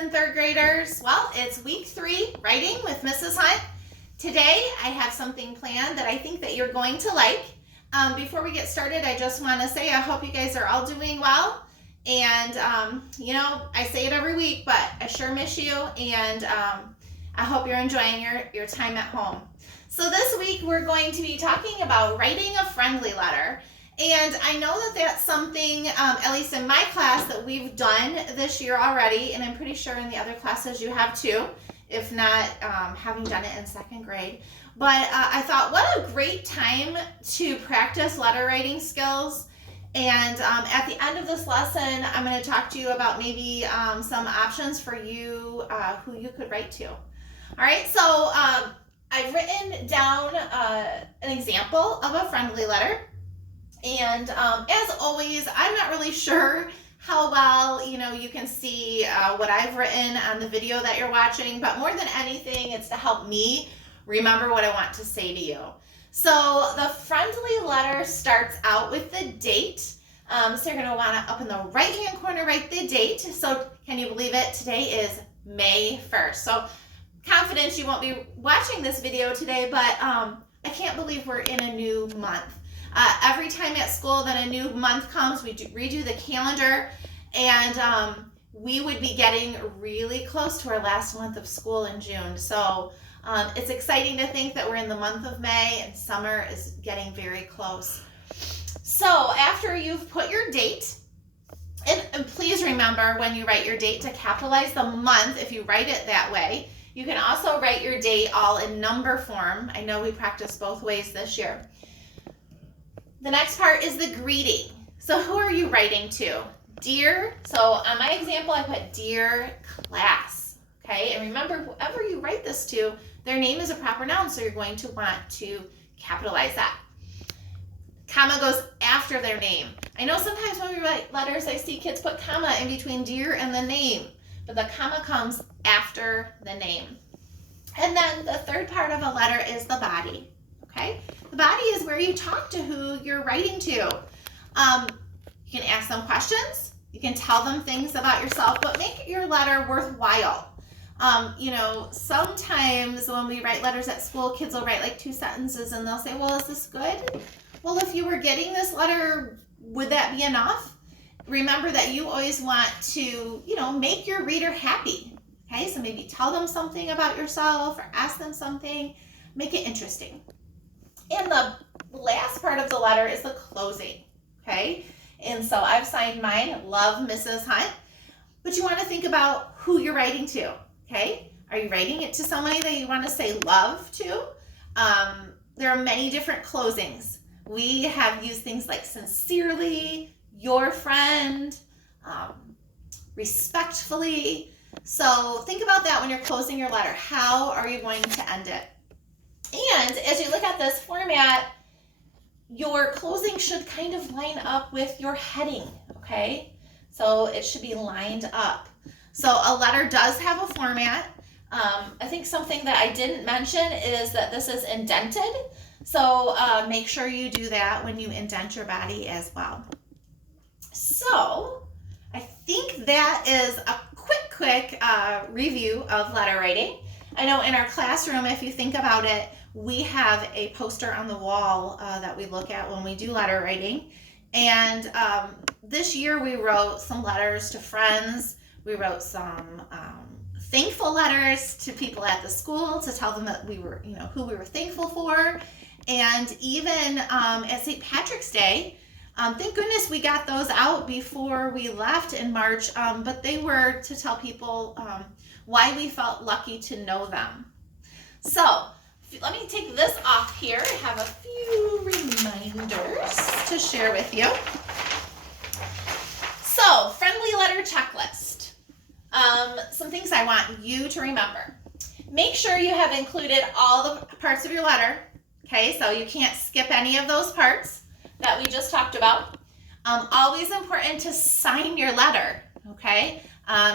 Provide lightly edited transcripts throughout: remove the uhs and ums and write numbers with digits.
and third graders. Well, it's week 3, writing with Mrs. Hunt. Today, I have something planned that I think that you're going to like. Before we get started, I just want to say I hope you guys are all doing well. And, I say it every week, but I sure miss you. And I hope you're enjoying your time at home. So this week, we're going to be talking about writing a friendly letter. And I know that that's something, at least in my class, that we've done this year already, and I'm pretty sure in the other classes you have too, if not having done it in 2nd grade. But I thought, what a great time to practice letter writing skills. And at the end of this lesson, I'm going to talk to you about maybe some options for you who you could write to. All right, so I've written down an example of a friendly letter. And as always, I'm not really sure how well, you can see what I've written on the video that you're watching, but more than anything, it's to help me remember what I want to say to you. So the friendly letter starts out with the date. So you're going to want to, up in the right-hand corner, write the date. So can you believe it? Today is May 1st. So confidence you won't be watching this video today, but I can't believe we're in a new month. Every time at school that a new month comes, we redo the calendar, and we would be getting really close to our last month of school in June. So it's exciting to think that we're in the month of May and summer is getting very close. So after you've put your date, and please remember when you write your date to capitalize the month if you write it that way. You can also write your date all in number form. I know we practiced both ways this year. The next part is the greeting. So who are you writing to? Dear, so on my example, I put dear class, okay? And remember, whoever you write this to, their name is a proper noun, so you're going to want to capitalize that. Comma goes after their name. I know sometimes when we write letters, I see kids put comma in between dear and the name, but the comma comes after the name. And then the third part of a letter is the body. Okay, the body is where you talk to who you're writing to. You can ask them questions, you can tell them things about yourself, but make your letter worthwhile. Sometimes when we write letters at school, kids will write like 2 sentences and they'll say, well, is this good? Well, if you were getting this letter, would that be enough? Remember that you always want to, make your reader happy. Okay, so maybe tell them something about yourself or ask them something, make it interesting. And the last part of the letter is the closing, okay? And so I've signed mine, Love Mrs. Hunt, but you want to think about who you're writing to, okay? Are you writing it to somebody that you want to say love to? There are many different closings. We have used things like sincerely, your friend, respectfully. So think about that when you're closing your letter. How are you going to end it? And as you look at this format, your closing should kind of line up with your heading, okay? So it should be lined up. So a letter does have a format. I think something that I didn't mention is that this is indented. So make sure you do that when you indent your body as well. So I think that is a quick review of letter writing. I know in our classroom, if you think about it, we have a poster on the wall that we look at when we do letter writing. And this year we wrote some letters to friends. We wrote some thankful letters to people at the school to tell them that we were, who we were thankful for. And even at St. Patrick's Day, thank goodness we got those out before we left in March, but they were to tell people why we felt lucky to know them. So let me take this off here. I have a few reminders to share with you. So, friendly letter checklist. Some things I want you to remember. Make sure you have included all the parts of your letter. Okay, so you can't skip any of those parts that we just talked about. Always important to sign your letter. Okay.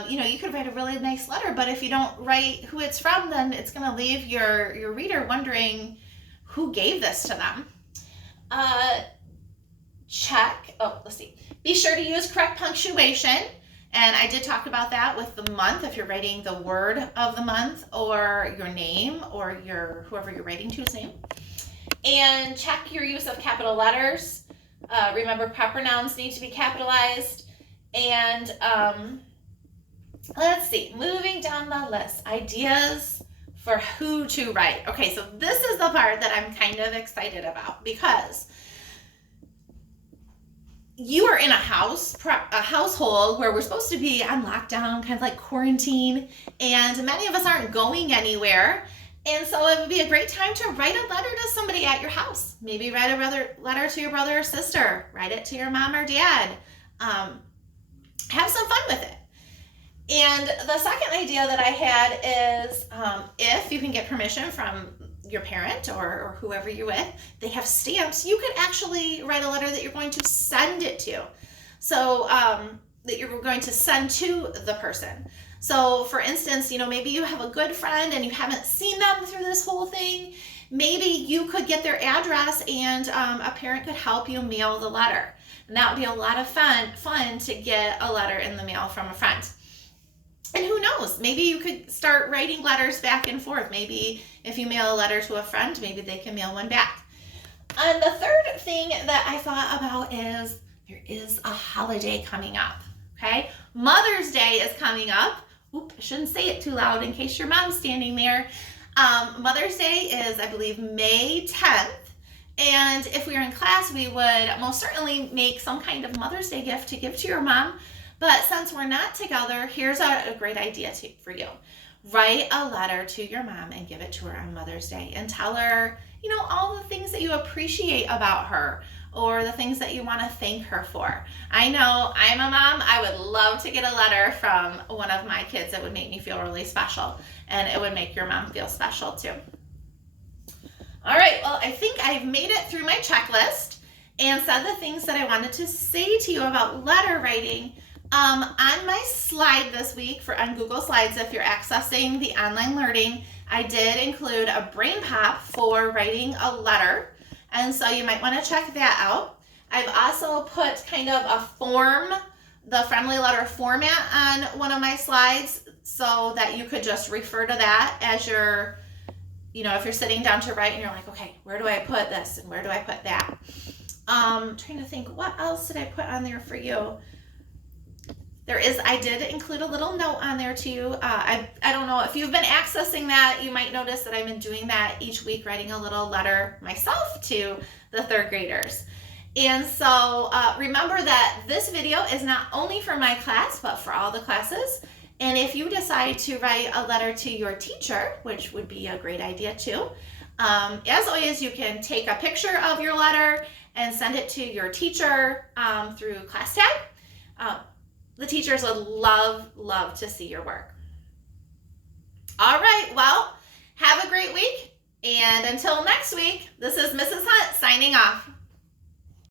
You could write a really nice letter, but if you don't write who it's from, then it's going to leave your reader wondering who gave this to them. Let's see. Be sure to use correct punctuation And I did talk about that with the month, if you're writing the word of the month or your name or whoever you're writing to's name. And check your use of capital letters. Remember, proper nouns need to be capitalized. And let's see, moving down the list, ideas for who to write. Okay, so this is the part that I'm kind of excited about, because you are in a household where we're supposed to be on lockdown, kind of like quarantine, and many of us aren't going anywhere. And so it would be a great time to write a letter to somebody at your house. Maybe write a letter to your brother or sister. Write it to your mom or dad. Have some fun with it. And the second idea that I had is if you can get permission from your parent or whoever you're with, they have stamps, you could actually write a letter that you're going to send it to. So that you're going to send to the person. So for instance, maybe you have a good friend and you haven't seen them through this whole thing. Maybe you could get their address and a parent could help you mail the letter. And that would be a lot of fun to get a letter in the mail from a friend. And who knows, maybe you could start writing letters back and forth. Maybe if you mail a letter to a friend, maybe they can mail one back. And the third thing that I thought about is there is a holiday coming up, okay? Mother's Day is coming up. Oop, I shouldn't say it too loud in case your mom's standing there. Mother's Day is, I believe, May 10th. And if we were in class, we would most certainly make some kind of Mother's Day gift to give to your mom. But since we're not together, here's a great idea for you. Write a letter to your mom and give it to her on Mother's Day and tell her, all the things that you appreciate about her or the things that you want to thank her for. I know I'm a mom. I would love to get a letter from one of my kids. It would make me feel really special, and it would make your mom feel special too. All right, well, I think I've made it through my checklist and said the things that I wanted to say to you about letter writing. On my slide this week on Google Slides, if you're accessing the online learning, I did include a brain pop for writing a letter. And so you might want to check that out. I've also put kind of a form, the friendly letter format on one of my slides so that you could just refer to that as you're, if you're sitting down to write and you're like, okay, where do I put this and where do I put that? Trying to think, what else did I put on there for you? I did include a little note on there too. I don't know if you've been accessing that, you might notice that I've been doing that each week, writing a little letter myself to the third graders. And so remember that this video is not only for my class, but for all the classes. And if you decide to write a letter to your teacher, which would be a great idea too, as always, you can take a picture of your letter and send it to your teacher through ClassTag. The teachers would love to see your work. All right, well, have a great week. And until next week, this is Mrs. Hunt signing off.